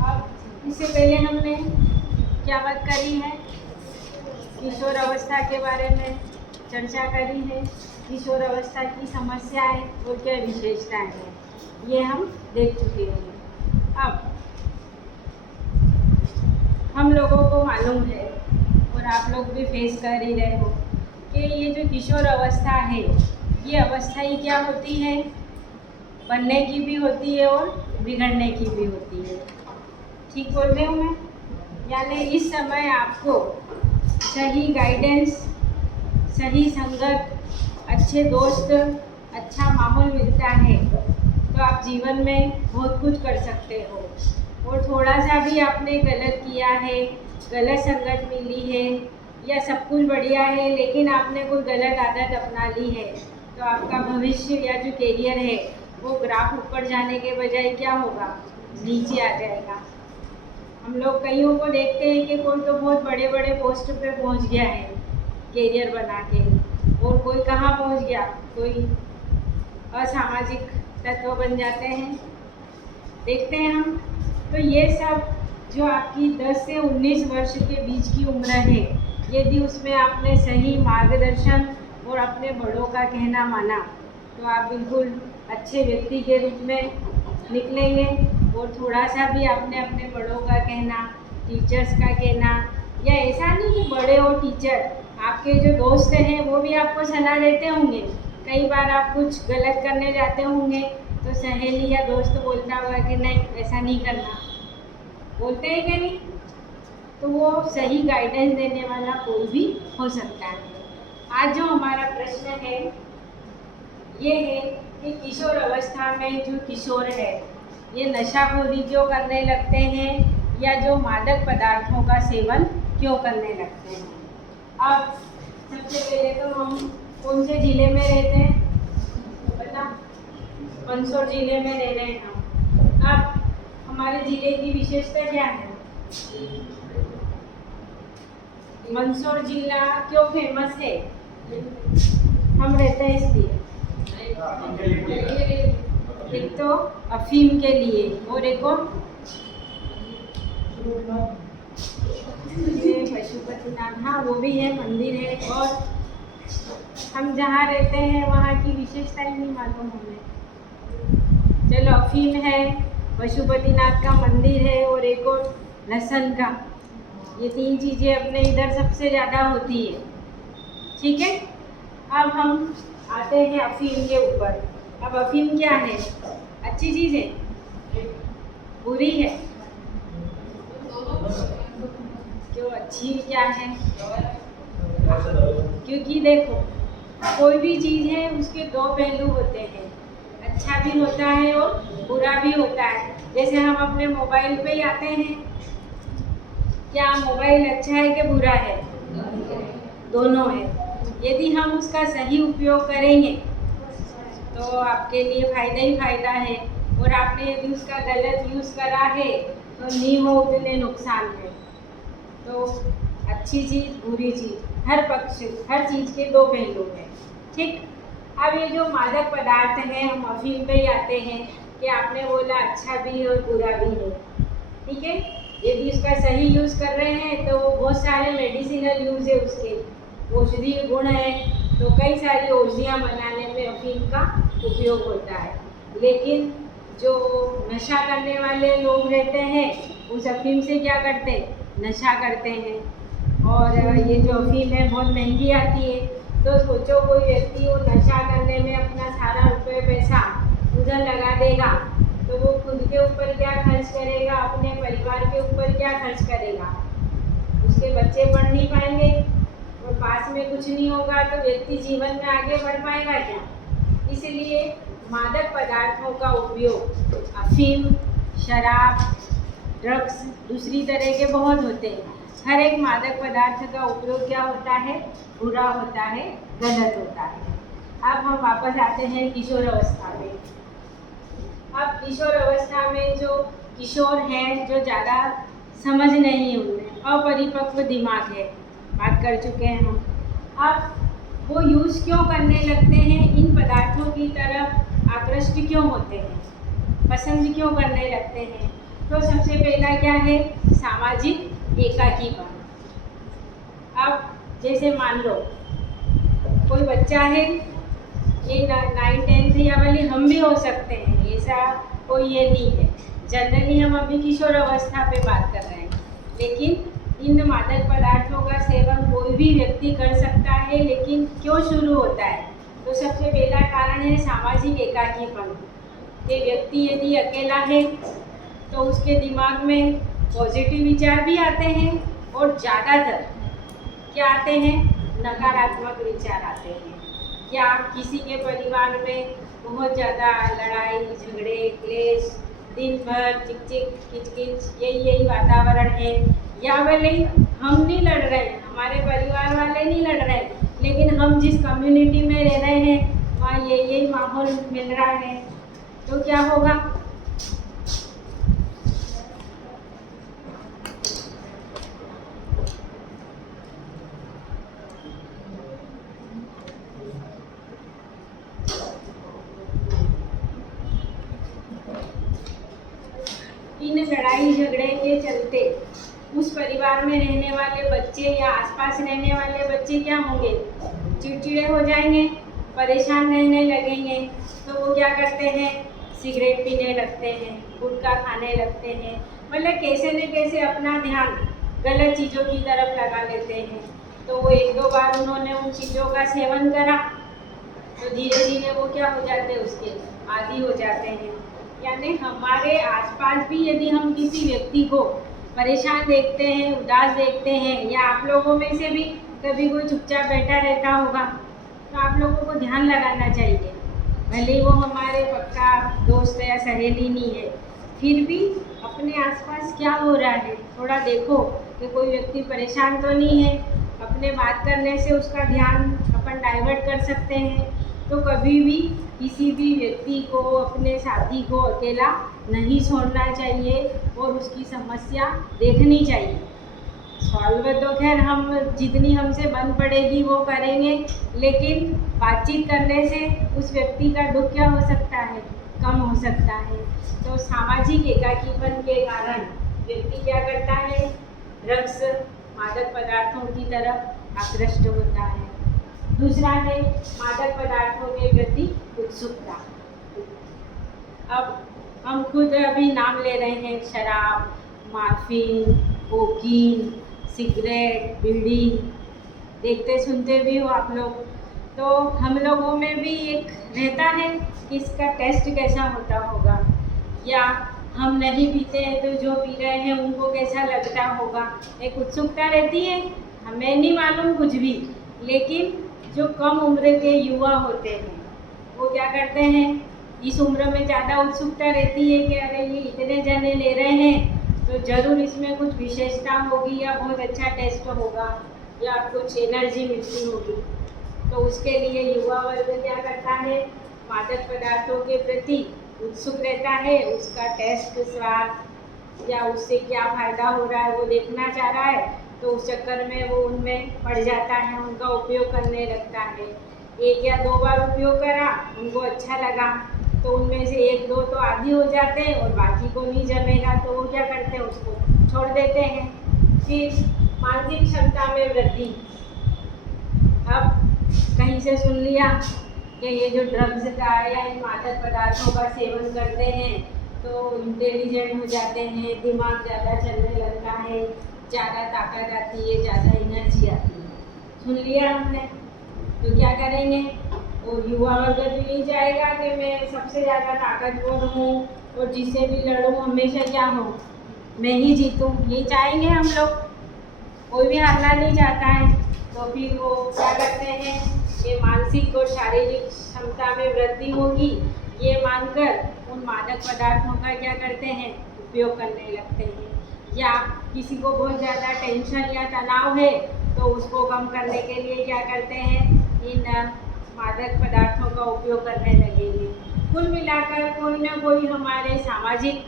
अब इससे पहले हमने क्या बात करी है, किशोर अवस्था के बारे में चर्चा करी है। किशोर अवस्था की समस्याएं और क्या विशेषताएं हैं, ये हम देख चुके हैं। अब हम लोगों को मालूम है और आप लोग भी फेस कर ही रहे हो कि ये जो किशोर अवस्था है, ये अवस्था ही क्या होती है, बनने की भी होती है और बिगड़ने की भी होती है। ठीक बोल रही हूँ मैं? यानी इस समय आपको सही गाइडेंस, सही संगत, अच्छे दोस्त, अच्छा माहौल मिलता है तो आप जीवन में बहुत कुछ कर सकते हो। और थोड़ा सा भी आपने गलत किया है, गलत संगत मिली है या सब कुछ बढ़िया है लेकिन आपने कोई गलत आदत अपना ली है तो आपका भविष्य या जो कैरियर है वो ग्राफ ऊपर जाने के बजाय क्या होगा, नीचे आ जाएगा। हम लोग कईयों को देखते हैं कि कोई तो बहुत बड़े बड़े पोस्ट पे पहुंच गया है कैरियर बना के, और कोई कहाँ पहुंच गया, कोई असामाजिक तत्व बन जाते हैं, देखते हैं हम। तो ये सब जो आपकी 10 से 19 वर्ष के बीच की उम्र है, यदि उसमें आपने सही मार्गदर्शन और अपने बड़ों का कहना माना तो आप बिल्कुल अच्छे व्यक्ति के रूप में निकलेंगे। और थोड़ा सा भी आपने अपने बड़ों का कहना, टीचर्स का कहना, या ऐसा नहीं कि बड़े और टीचर, आपके जो दोस्त हैं वो भी आपको सलाह देते होंगे। कई बार आप कुछ गलत करने जाते होंगे तो सहेली या दोस्त बोलता होगा कि नहीं ऐसा नहीं करना, बोलते हैं कि नहीं? तो वो सही गाइडेंस देने वाला कोई भी हो सकता है। आज जो हमारा प्रश्न है ये है कि किशोर अवस्था में जो किशोर है ये नशाखोरी क्यों करने लगते हैं या जो मादक पदार्थों का सेवन क्यों करने लगते हैं। अब सबसे पहले तो हम कौन से ज़िले में रहते हैं, बता? मंदसौर ज़िले में रह रहे हैं हम। अब हमारे ज़िले की विशेषता क्या है? मंदसौर जिला क्यों फेमस है? हम रहते हैं इसलिए, एक तो अफीम के लिए और एक और पशुपतिनाथ, हाँ वो भी है, मंदिर है। और हम जहाँ रहते हैं वहाँ की विशेषता ही नहीं मालूम हमें। चलो, अफीम है, पशुपतिनाथ का मंदिर है और एक और लहसुन का, ये 3 चीज़ें अपने इधर सबसे ज़्यादा होती है। ठीक है, अब हम आते हैं अफीम के ऊपर। अब अफीम क्या है? अच्छी चीज़ है, बुरी है? क्यों अच्छी क्या है? क्योंकि देखो, कोई भी चीज़ है उसके 2 पहलू होते हैं, अच्छा भी होता है और बुरा भी होता है। जैसे हम अपने मोबाइल पे ही आते हैं, क्या मोबाइल अच्छा है कि बुरा है? दोनों है। यदि हम उसका सही उपयोग करेंगे तो आपके लिए फ़ायदा ही फ़ायदा है, और आपने यदि उसका गलत यूज़ करा है तो नहीं हो उतने नुकसान है। तो अच्छी चीज़, बुरी चीज़, हर पक्ष, हर चीज़ के 2 पहलू हैं। ठीक, अब ये जो मादक पदार्थ हैं, हम अफीम पे ही आते हैं कि आपने बोला अच्छा भी है और बुरा भी है। ठीक है, यदि उसका सही यूज़ कर रहे हैं तो वो बहुत सारे मेडिसिनल यूज़ है उसके, औषधीय गुण है, तो कई सारी औषधियाँ बनाने में अफीम का उपयोग होता है। लेकिन जो नशा करने वाले लोग रहते हैं उस अफीम से क्या करते हैं? नशा करते हैं। और ये जो अफीम है बहुत महंगी आती है, तो सोचो कोई व्यक्ति वो नशा करने में अपना सारा रुपये पैसा उधर लगा देगा तो वो खुद के ऊपर क्या खर्च करेगा, अपने परिवार के ऊपर क्या खर्च करेगा? उसके बच्चे पढ़ नहीं पाएंगे और पास में कुछ नहीं होगा तो व्यक्ति जीवन में आगे बढ़ पाएगा क्या? इसलिए मादक पदार्थों का उपयोग, अफीम, शराब, ड्रग्स, दूसरी तरह के बहुत होते हैं। हर एक मादक पदार्थ का उपयोग क्या होता है? बुरा होता है, गलत होता है। अब हम वापस आते हैं किशोर अवस्था में। अब किशोर अवस्था में जो किशोर हैं, जो ज़्यादा समझ नहीं है, उनमें अपरिपक्व दिमाग है, बात कर चुके हैं हम। अब वो यूज़ क्यों करने लगते हैं इन पदार्थों की तरफ आकृष्ट क्यों होते हैं, पसंद क्यों करने लगते हैं? तो सबसे पहला क्या है, सामाजिक एकाकीपन। अब जैसे मान लो कोई बच्चा है, ये 9th-10th या वाली हम भी हो सकते हैं, ऐसा कोई ये नहीं है। जनरली हम अभी किशोर अवस्था पे बात कर रहे हैं, लेकिन इन मादक पदार्थों का सेवन कोई भी व्यक्ति कर सकता है, लेकिन क्यों शुरू होता है? तो सबसे पहला कारण है सामाजिक एकाकीपन। ये व्यक्ति यदि अकेला है तो उसके दिमाग में पॉजिटिव विचार भी आते हैं और ज़्यादातर क्या आते हैं, नकारात्मक विचार आते हैं। या किसी के परिवार में बहुत ज़्यादा लड़ाई झगड़े क्लेश, दिन भर चिक चिक किचकिच यही वातावरण है, या भले हम नहीं लड़ रहे, हमारे परिवार वाले नहीं लड़ रहे, लेकिन हम जिस कम्युनिटी में रह रहे हैं वहाँ यही माहौल मिल रहा है, तो क्या होगा? इन लड़ाई झगड़े के चलते उस परिवार में रहने वाले बच्चे या आसपास रहने वाले बच्चे क्या होंगे, चिड़चिड़े हो जाएंगे, परेशान रहने लगेंगे। तो वो क्या करते हैं, सिगरेट पीने लगते हैं, गुटखा खाने लगते हैं, मतलब कैसे न कैसे अपना ध्यान गलत चीज़ों की तरफ लगा लेते हैं। तो वो 1-2 बार उन्होंने उन चीज़ों का सेवन करा तो धीरे धीरे वो क्या हो जाते हैं, उसके आदी हो जाते हैं। यानी हमारे आसपास भी यदि हम किसी व्यक्ति को परेशान देखते हैं, उदास देखते हैं, या आप लोगों में से भी कभी कोई चुपचाप बैठा रहता होगा, तो आप लोगों को ध्यान लगाना चाहिए। भले वो हमारे पक्का दोस्त या सहेली नहीं है, फिर भी अपने आसपास क्या हो रहा है थोड़ा देखो कि कोई व्यक्ति परेशान तो नहीं है। अपने बात करने से उसका ध्यान अपन डाइवर्ट कर सकते हैं। तो कभी भी किसी भी व्यक्ति को, अपने साथी को अकेला नहीं छोड़ना चाहिए और उसकी समस्या देखनी चाहिए। सॉल्व तो खैर हम जितनी हमसे बन पड़ेगी वो करेंगे, लेकिन बातचीत करने से उस व्यक्ति का दुख क्या हो सकता है, कम हो सकता है। तो सामाजिक एकाकीपन के कारण व्यक्ति क्या करता है, ड्रग्स मादक पदार्थों की तरफ आकृष्ट होता है। दूसरा है मादक पदार्थों के प्रति उत्सुकता। अब हम खुद अभी नाम ले रहे हैं, शराब, मार्फिन, कोकीन, सिगरेट, बीड़ी, देखते सुनते भी हो आप लोग। तो हम लोगों में भी एक रहता है कि इसका टेस्ट कैसा होता होगा, या हम नहीं पीते हैं तो जो पी रहे हैं उनको कैसा लगता होगा, एक उत्सुकता रहती है। हमें नहीं मालूम कुछ भी, लेकिन जो कम उम्र के युवा होते हैं वो क्या करते हैं, इस उम्र में ज़्यादा उत्सुकता रहती है कि अरे ये इतने जने ले रहे हैं तो ज़रूर इसमें कुछ विशेषता होगी, या बहुत अच्छा टेस्ट होगा, या कुछ एनर्जी मिलती होगी। तो उसके लिए युवा वर्ग क्या करता है, मादक पदार्थों के प्रति उत्सुक रहता है, उसका टेस्ट, स्वाद या उससे क्या फ़ायदा हो रहा है वो देखना चाह रहा है। तो उस चक्कर में वो उनमें पड़ जाता है, उनका उपयोग करने लगता है। 1 या 2 बार उपयोग करा, उनको अच्छा लगा, तो उनमें से 1-2 तो आदी हो जाते हैं और बाकी को नहीं जमेगा तो वो क्या करते हैं, उसको छोड़ देते हैं। फिर मानसिक क्षमता में वृद्धि। अब कहीं से सुन लिया कि ये जो ड्रग्स का या इन मादक पदार्थों का सेवन करते हैं तो इंटेलिजेंट हो जाते हैं, दिमाग ज़्यादा चलने लगता है, ज़्यादा ताकत आती है, ज़्यादा एनर्जी आती है। सुन लिया हमने, तो क्या करेंगे, और युवा वर्ग तो यही चाहेगा कि मैं सबसे ज़्यादा ताकतवर हूँ और जिससे भी लड़ूँ हमेशा क्या हो, मैं ही जीतूँ, ये चाहेंगे हम लोग। कोई भी हारना नहीं चाहता है। तो फिर वो क्या करते हैं कि मानसिक और शारीरिक क्षमता में वृद्धि होगी ये मानकर उन मादक पदार्थों का क्या करते हैं, उपयोग करने लगते हैं। या किसी को बहुत ज़्यादा टेंशन या तनाव है तो उसको कम करने के लिए क्या करते हैं, इन मादक पदार्थों का उपयोग करने लगेंगे। कुल मिलाकर कोई ना कोई हमारे सामाजिक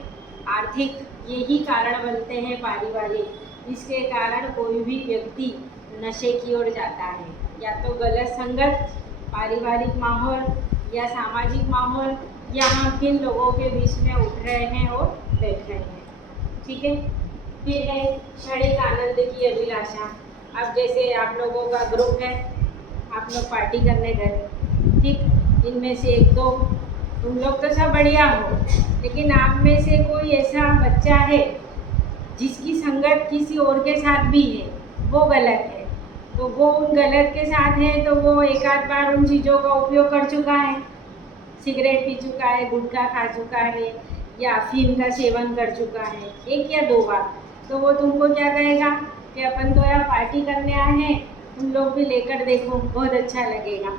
आर्थिक यही कारण बनते हैं, पारिवारिक। इसके कारण कोई भी व्यक्ति नशे की ओर जाता है, या तो गलत संगत, पारिवारिक माहौल या सामाजिक माहौल, यहाँ किन लोगों के बीच में उठ रहे हैं और बैठ रहे हैं। ठीक है, फिर है क्षणिक आनंद की अभिलाषा। अब जैसे आप लोगों का ग्रुप है, आप लोग पार्टी करने गए, ठीक, इनमें से एक दो, तुम लोग तो सब बढ़िया हो, लेकिन आप में से कोई ऐसा बच्चा है जिसकी संगत किसी और के साथ भी है, वो गलत है। तो वो उन गलत के साथ है तो वो एक आध बार उन चीज़ों का उपयोग कर चुका है, सिगरेट पी चुका है, गुटखा खा चुका है, या अफीम का सेवन कर चुका है 1 या 2 बार, तो वो तुमको क्या कहेगा कि अपन तो यहाँ पार्टी करने आए हैं, तुम लोग भी लेकर देखो, बहुत अच्छा लगेगा।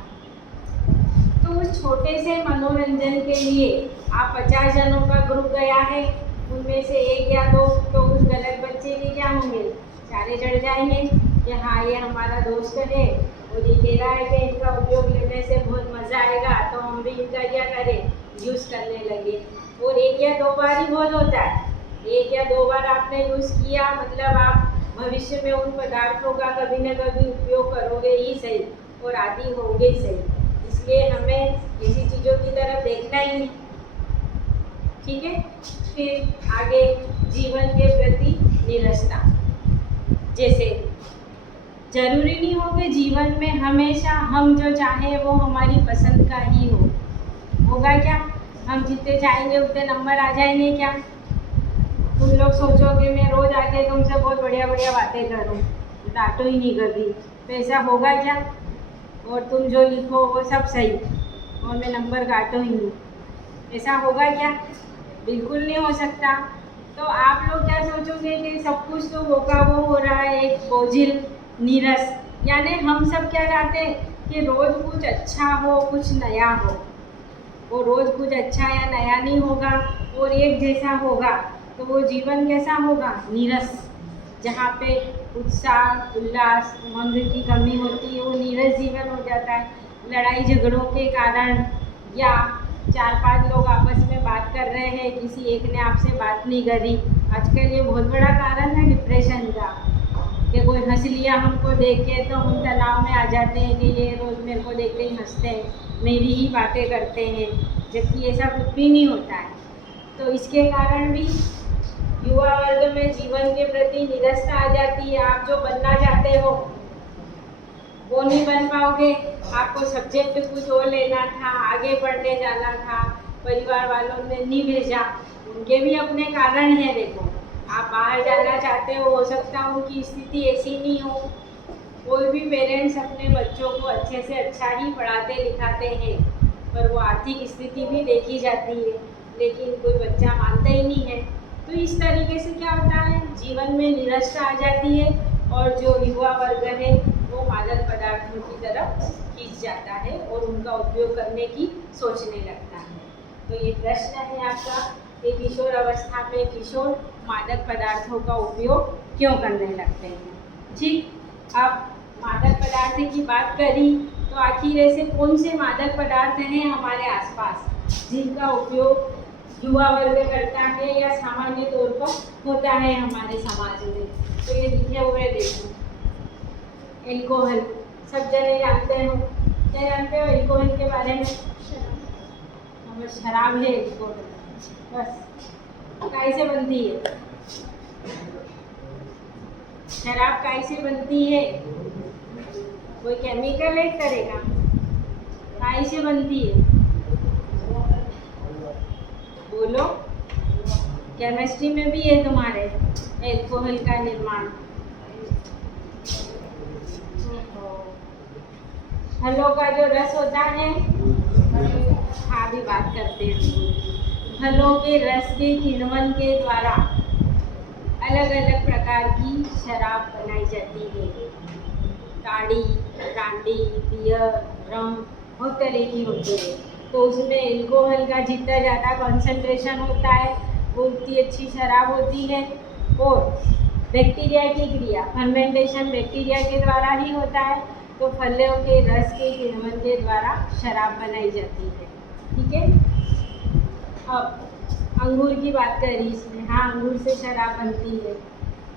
तो उस छोटे से मनोरंजन के लिए आप 50 जनों का ग्रुप गया है, उनमें से 1 या 2 तो उस गलत बच्चे के क्या होंगे, सारे चढ़ जाएंगे कि हाँ ये हमारा दोस्त है और ये कह रहा है कि इनका उपयोग लेने से बहुत मज़ा आएगा, तो हम भी इनका क्या करें, यूज़ करने लगे। और 1 या 2 बार ही बहुत होता है, 1 या 2 बार आपने यूज़ किया मतलब आप भविष्य में उन पदार्थों का कभी न कभी उपयोग करोगे ही सही और आदी होंगे ही सही। इसलिए हमें किसी चीज़ों की तरफ देखना ही नहीं। ठीक है, फिर आगे जीवन के प्रति निरस्ता। जैसे जरूरी नहीं हो कि जीवन में हमेशा हम जो चाहें वो हमारी पसंद का ही हो। होगा क्या, हम जितने चाहेंगे उतने नंबर आ जाएंगे क्या? तुम लोग सोचोगे मैं रोज़ आके तुमसे बहुत बढ़िया बढ़िया बातें करूँ, डांटो ही नहीं कभी, तो ऐसा होगा क्या? और तुम जो लिखो वो सब सही और मैं नंबर काटो ही नहीं, ऐसा होगा क्या? बिल्कुल नहीं हो सकता। तो आप लोग क्या सोचोगे कि सब कुछ तो होगा, वो हो रहा है एक बोझिल नीरस, यानी हम सब क्या चाहते हैं कि रोज़ कुछ अच्छा हो, कुछ नया हो। वो रोज़ कुछ अच्छा या नया नहीं होगा और एक जैसा होगा तो वो जीवन कैसा होगा, नीरस। जहाँ पे उत्साह उल्लास उमंग की कमी होती है वो नीरस जीवन हो जाता है। लड़ाई झगड़ों के कारण या 4-5 लोग आपस में बात कर रहे हैं, किसी एक ने आपसे बात नहीं करी, आजकल ये बहुत बड़ा कारण है डिप्रेशन का, कि कोई हंस लिया हमको देख के तो हम तनाव में आ जाते हैं कि ये रोज़ मेरे को देख के ही हंसते हैं, मेरी ही बातें करते हैं, जबकि ऐसा कुछ भी नहीं होता है। तो इसके कारण भी युवा वर्ग में जीवन के प्रति निरस्ता आ जाती है। आप जो बनना चाहते हो वो नहीं बन पाओगे, आपको सब्जेक्ट कुछ और लेना था, आगे पढ़ने जाना था, परिवार वालों ने नहीं भेजा, उनके भी अपने कारण हैं। देखो आप बाहर जाना चाहते हो सकता हो कि स्थिति ऐसी नहीं हो, कोई भी पेरेंट्स अपने बच्चों को अच्छे से अच्छा ही पढ़ाते लिखाते हैं, पर वो आर्थिक स्थिति भी देखी जाती है, लेकिन कोई बच्चा मानता ही नहीं है। तो इस तरीके से क्या होता है, जीवन में निरस्ता आ जाती है और जो युवा वर्ग है वो मादक पदार्थों की तरफ खींच जाता है और उनका उपयोग करने की सोचने लगता है। तो ये प्रश्न है आपका कि किशोर अवस्था में किशोर मादक पदार्थों का उपयोग क्यों करने लगते हैं। ठीक, अब मादक पदार्थ की बात करी तो आखिर ऐसे कौन से मादक पदार्थ हैं हमारे आसपास जिनका उपयोग युवा वर्ग करता है या सामान्य तौर पर होता है हमारे समाज में। तो ये लिखे हुए देखो, एल्कोहल सब जने जानते हो, क्या जानते हो एल्कोहल के बारे में? शराब है एल्कोहल, बस कैसे बनती है शराब, कैसे बनती है? कोई केमिकल ऐड करेगा? कैसे बनती है बोलो? केमिस्ट्री में भी है तुम्हारे एल्कोहल का निर्माण। फलों का जो रस होता है, हाँ भी बात करते हैं, फलों के रस के किण्वन के द्वारा अलग अलग प्रकार की शराब बनाई जाती है। ताड़ी, ब्रांडी, बियर, रम बहुत तरह की होती है। तो उसमें एल्कोहल का जितना ज़्यादा कंसंट्रेशन होता है वो उतनी अच्छी शराब होती है। और बैक्टीरिया की क्रिया, फर्मेंटेशन बैक्टीरिया के द्वारा ही होता है, तो फलों के रस के किण्वन के द्वारा शराब बनाई जाती है। ठीक है, अब अंगूर की बात करी इसमें, हाँ अंगूर से शराब बनती है।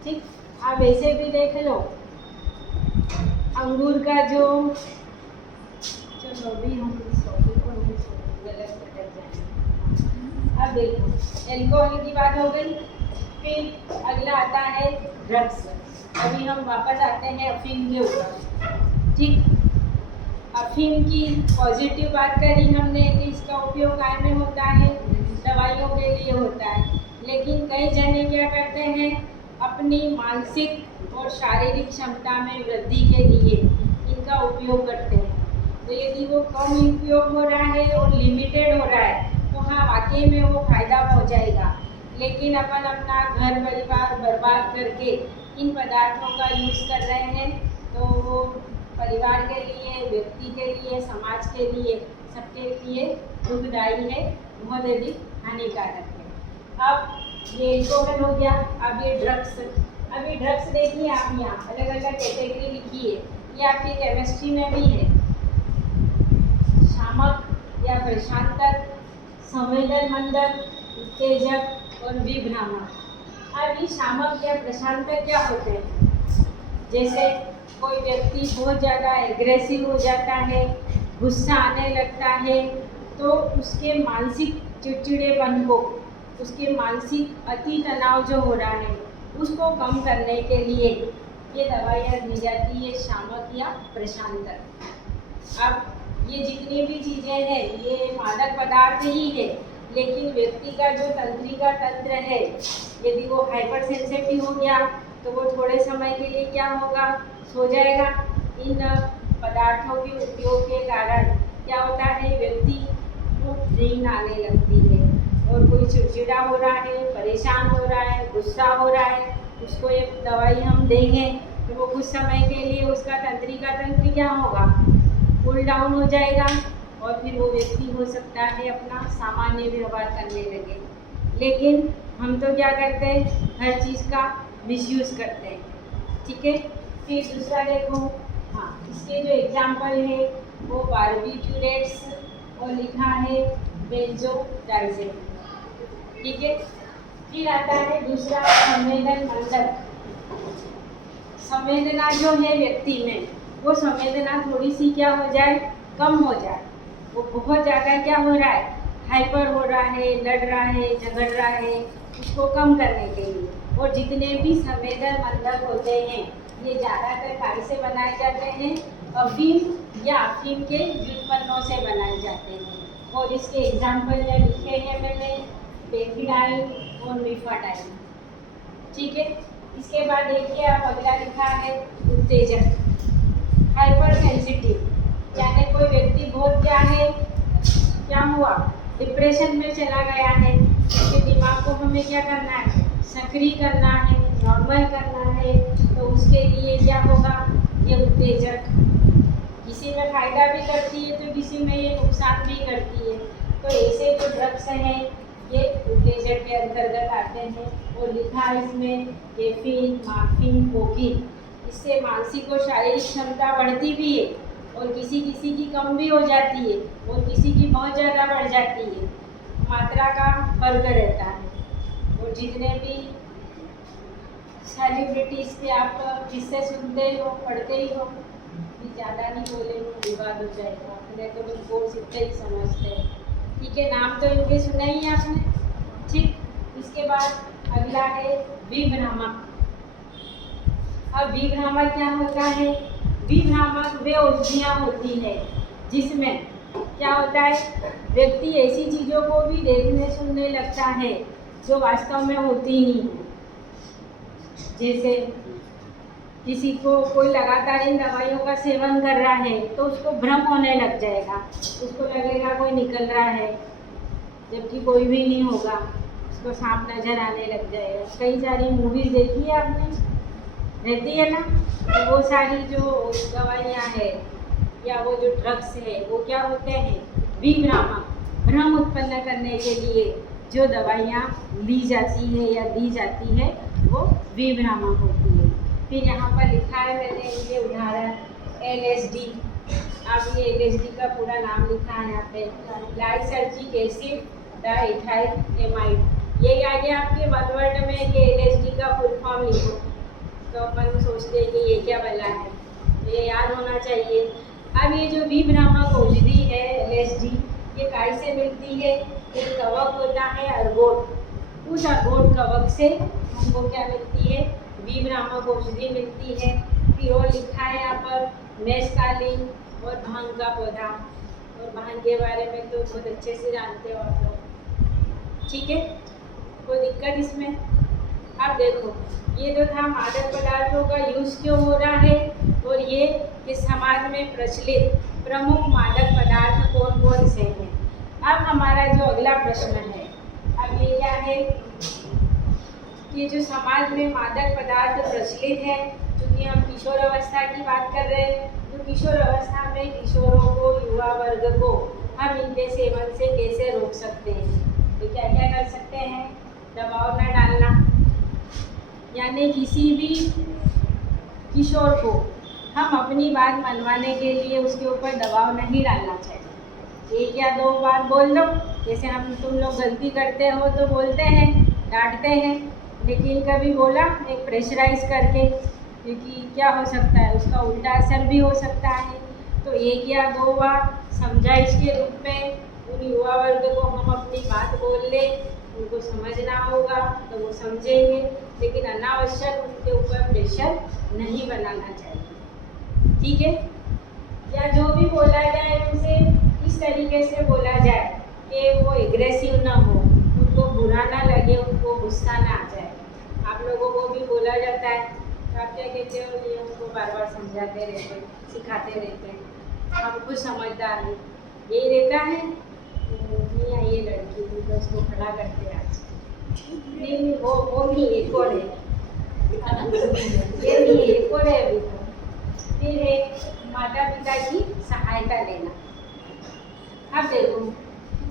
ठीक, आप ऐसे भी देख लो, अंगूर का जो, चलो अभी हम इस टॉपिक को गलत भटक जाएंगे। अब देखो, एल्कोहल की बात हो गई, फिर अगला आता है ड्रग्स। अभी हम वापस आते हैं अफीम के ऊपर। ठीक, अफीम की पॉजिटिव बात करी हमने कि इसका उपयोग काय में होता है, दवाइयों के लिए होता है। लेकिन कई जने क्या करते हैं, अपनी मानसिक और शारीरिक क्षमता में वृद्धि के लिए इनका उपयोग करते हैं। तो यदि वो कम उपयोग हो रहा है और लिमिटेड हो रहा है तो हाँ, वाकई में वो फायदा पहुंचाएगा। लेकिन अपन अपना घर परिवार बर्बाद करके इन पदार्थों का यूज़ कर रहे हैं तो वो परिवार के लिए, व्यक्ति के लिए, समाज के लिए, सबके लिए दुखदायी है, बहुत अधिक हानिकारक है। अब ये एल्कोहल हो गया, अब ये ड्रग्स। अभी ड्रग्स देखिए आप, यहाँ अलग अलग कैटेगरी लिखी है, ये आपकी केमिस्ट्री में भी है। शामक या प्रशांतक, संवेदन मंदक, उत्तेजक और विभ्रामक। अब ये शामक या प्रशांतक क्या होते हैं? जैसे कोई व्यक्ति बहुत ज़्यादा एग्रेसिव हो जाता है, गुस्सा आने लगता है, तो उसके मानसिक चिड़चिड़ेपन को, उसके मानसिक अति तनाव जो हो रहा है उसको कम करने के लिए ये दवाइयाँ दी जाती है, शामक या प्रशांतक। अब ये जितनी भी चीज़ें हैं ये मादक पदार्थ ही है, लेकिन व्यक्ति का जो तंत्रिका तंत्र है, यदि वो हाइपर सेंसिटिव हो गया तो वो थोड़े समय के लिए क्या होगा, सो जाएगा। इन पदार्थों के उपयोग के कारण क्या होता है, व्यक्ति को नींद आने लगती है और कोई चिड़चिड़ा हो रहा है, परेशान हो रहा है, गुस्सा हो रहा है, उसको एक दवाई हम देंगे तो वो कुछ समय के लिए उसका तंत्रिका तंत्र क्या होगा, कूल डाउन हो जाएगा और फिर वो व्यक्ति हो सकता है अपना सामान्य व्यवहार करने लगे। लेकिन हम तो क्या करते हैं, हर चीज़ का मिसयूज़ करते हैं। ठीक है, फिर दूसरा देखो, हाँ, इसके जो एग्जाम्पल है वो बारबिट्यूरेट्स और लिखा है बेंजोडाइजेपिन। ठीक है, फिर आता है दूसरा संवेदन मंदक। संवेदना जो है व्यक्ति में, वो संवेदना थोड़ी सी क्या हो जाए, कम हो जाए। वो बहुत ज़्यादा क्या हो रहा है, हाइपर हो रहा है, लड़ रहा है, झगड़ रहा है, उसको कम करने के लिए। और जितने भी संवेदन मंदक होते हैं ये ज़्यादातर काय से बनाए जाते हैं, अफीम या अफीम के व्युत्पन्नों से बनाए जाते हैं। और इसके एग्जाम्पल यहाँ लिखे हैं मैंने, पेफिडाइन और मिफाडाइन। ठीक है, इसके बाद देखिए आप अगला लिखा है उत्तेजक, हाइपर सेंसिटिव। यानी कोई व्यक्ति बहुत क्या है, क्या हुआ, डिप्रेशन में चला गया है, उसके दिमाग को हमें क्या करना है, सक्रिय करना है, नॉर्मल करना है, तो उसके लिए क्या होगा, ये उत्तेजक। किसी में फायदा भी करती है तो किसी में ये नुकसान भी करती है। तो ऐसे जो ड्रग्स हैं ये उत्तेजक के अंतर्गत आते हैं। और लिखा है इसमें कैफीन, मार्फिन, कोकीन। इससे मानसिक और शारीरिक क्षमता बढ़ती भी है और किसी किसी की कम भी हो जाती है और किसी की बहुत ज़्यादा बढ़ जाती है। मात्रा का फर्क रहता है। और जितने भी सेलिब्रिटीज़ के आप किस्से सुनते हो, पढ़ते ही हो, ज़्यादा नहीं बोलेंगे, विवाद हो जाएगा, अपने तो उनको सीखते ही समझते हैं। ठीक है, नाम तो इनके सुने ही आपने। ठीक, इसके बाद अगला है विभ्रामक। अब विभ्रामक क्या होता है, विभ्रामक वे औषधियाँ होती है जिसमें क्या होता है, व्यक्ति ऐसी चीज़ों को भी देखने सुनने लगता है जो वास्तव में होती नहीं है। जैसे किसी को कोई लगातार इन दवाइयों का सेवन कर रहा है तो उसको भ्रम होने लग जाएगा, उसको लगेगा कोई निकल रहा है जबकि कोई भी नहीं होगा, उसको सांप नजर आने लग जाएगा। कई सारी मूवीज़ देखी है आपने, रहती है ना, तो वो सारी जो दवाइयाँ है या वो जो ड्रग्स है वो क्या होते हैं, विभ्रामक, भ्रम उत्पन्न करने के लिए जो दवाइयाँ ली जाती है या दी जाती है वो विभ्रामक होती है। फिर यहाँ पर लिखा है मैंने ये उदाहरण LSD। अब ये LSD का पूरा नाम लिखा है यहाँ पे, लाइसर्जिक एसिड डाइथाइल एमाइड। ये आ गया आपके वन वर्ड में कि LSD का फुल फॉर्म लिखो, तो अपन सोचते हैं कि ये क्या बला है, तो ये याद होना चाहिए। अब ये जो विभ्रामक औषधि है LSD, ये काय से मिलती है, एक कवक होता है अर्गोट, उस अर्गोट कवक से हमको क्या मिलती है, वीव नामक औषधि मिलती है। फिर और लिखा है यहाँ पर मेस्कालिन और भांग का पौधा, और भांग के बारे में तो बहुत अच्छे से जानते हो आप लोग, ठीक है। कोई दिक्कत इसमें? अब देखो, ये जो था मादक पदार्थों का यूज़ क्यों हो रहा है, और ये कि समाज में प्रचलित प्रमुख मादक पदार्थ कौन कौन से हैं। अब हमारा जो अगला प्रश्न है, अब ये क्या है कि जो समाज में मादक पदार्थ प्रचलित है, क्योंकि हम किशोर अवस्था की बात कर रहे हैं, तो किशोर अवस्था में किशोरों को, युवा वर्ग को हम इनके सेवन से कैसे रोक सकते हैं। तो क्या क्या कर सकते हैं, दबाव न डालना, यानी किसी भी किशोर को हम अपनी बात मनवाने के लिए उसके ऊपर दबाव नहीं डालना चाहिए। एक या दो बार बोल दो, जैसे हम तुम लोग गलती करते हो तो बोलते हैं, डांटते हैं, लेकिन कभी बोला एक प्रेशराइज करके, क्योंकि क्या हो सकता है, उसका उल्टा असर भी हो सकता है। तो एक या दो बार समझाइश के रूप में उन युवा वर्ग को हम अपनी बात बोल ले, उनको समझना होगा तो वो समझेंगे, लेकिन अनावश्यक उनके ऊपर प्रेशर नहीं बनाना चाहिए, ठीक है। या जो भी बोला जाए उनसे इस तरीके से बोला जाए कि वो एग्रेसिव ना हो, उनको बुरा ना लगे, उनको गुस्सा ना आ जाए। आप लोगों को भी बोला जाता है तो आप क्या कहते हो, ये उनको बार बार समझाते रहते, सिखाते रहते हैं, हम कुछ समझदार हैं, यही रहता है। नहीं आई ये लड़की, तो उसको खड़ा करते हैं आज, नहीं वो नहीं, एक और है, ये नहीं एक और है अभी तो। फिर एक माता पिता की सहायता लेना। अब देखो,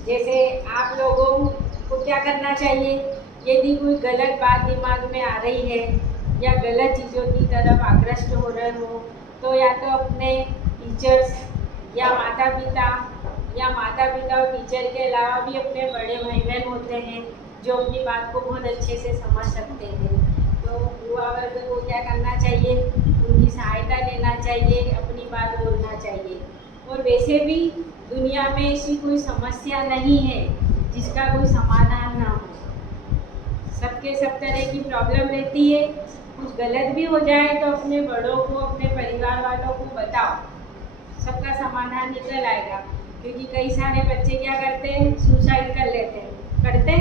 जैसे आप लोगों को क्या करना चाहिए, यदि कोई गलत बात दिमाग में आ रही है या गलत चीज़ों की तरफ आकृष्ट हो रहे हो, तो या तो अपने टीचर्स या माता पिता और टीचर के अलावा भी अपने बड़े भाई बहन होते हैं जो अपनी बात को बहुत अच्छे से समझ सकते हैं। तो युवा वर्ग को क्या करना चाहिए, उनकी सहायता लेना चाहिए, अपनी बात बोलना चाहिए। और वैसे भी दुनिया में ऐसी कोई समस्या नहीं है जिसका कोई समाधान ना हो, सबके सब तरह की प्रॉब्लम रहती है। कुछ गलत भी हो जाए तो अपने बड़ों को, अपने परिवार वालों को बताओ, सबका समाधान निकल आएगा। क्योंकि कई सारे बच्चे क्या करते हैं, सुसाइड कर लेते हैं, करते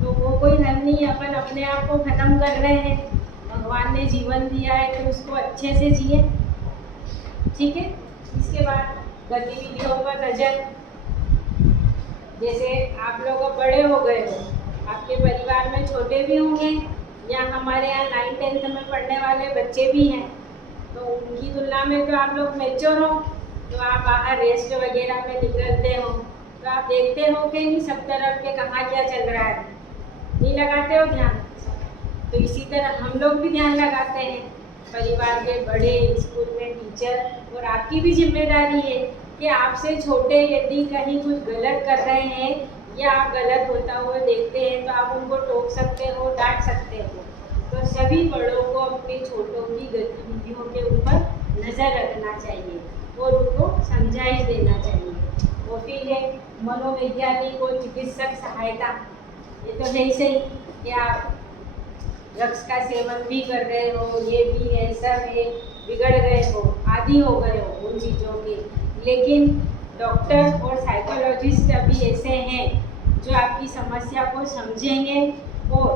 तो वो कोई हल नहीं, अपन अपने आप को ख़त्म कर रहे हैं। भगवान ने जीवन दिया है तो उसको अच्छे से जिए, ठीक है। इसके बाद गतिविधियों पर नजर, जैसे आप लोग बड़े हो गए हो, आपके परिवार में छोटे भी होंगे, या हमारे यहाँ 9th-10th में पढ़ने वाले बच्चे भी हैं, तो उनकी तुलना में तो आप लोग मैच्योर हो, तो आप बाहर रेस्ट वगैरह में निकलते हो, तो आप देखते हो कि नहीं सब तरफ के कहाँ क्या चल रहा है, नहीं लगाते हो ध्यान। तो इसी तरह हम लोग भी ध्यान लगाते हैं, परिवार के बड़े, स्कूल में टीचर, और आपकी भी जिम्मेदारी है कि आपसे छोटे यदि कहीं कुछ गलत कर रहे हैं या आप गलत होता हुआ देखते हैं तो आप उनको टोक सकते हो, डांट सकते हो। तो सभी बड़ों को अपने छोटों की गतिविधियों के ऊपर नज़र रखना चाहिए और उनको समझाइश देना चाहिए। और फिर है मनोवैज्ञानिक और चिकित्सक सहायता। ये तो है ही सही कि आप ड्रग्स का सेवन भी कर रहे हो, ये भी है, सब है, बिगड़ गए हो, आदी हो गए हो उन चीज़ों के, लेकिन डॉक्टर और साइकोलॉजिस्ट अभी ऐसे हैं जो आपकी समस्या को समझेंगे और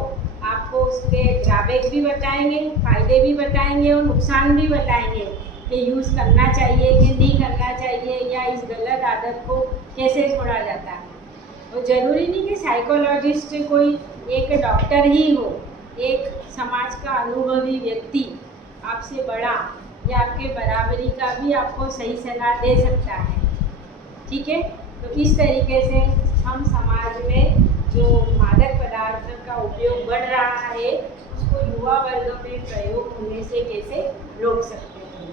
आपको उसके ड्रॉबैक भी बताएंगे, फ़ायदे भी बताएंगे और नुकसान भी बताएंगे कि यूज़ करना चाहिए कि नहीं करना चाहिए, या इस गलत आदत को कैसे छोड़ा जाता है। और ज़रूरी नहीं कि साइकोलॉजिस्ट कोई एक डॉक्टर ही हो, एक समाज का अनुभवी व्यक्ति आपसे बड़ा या आपके बराबरी का भी आपको सही सलाह दे सकता है, ठीक है। तो इस तरीके से हम समाज में जो मादक पदार्थ का उपयोग बढ़ रहा है उसको युवा वर्ग में प्रयोग होने से कैसे रोक सकते हैं,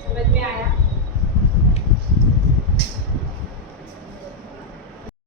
समझ में आया।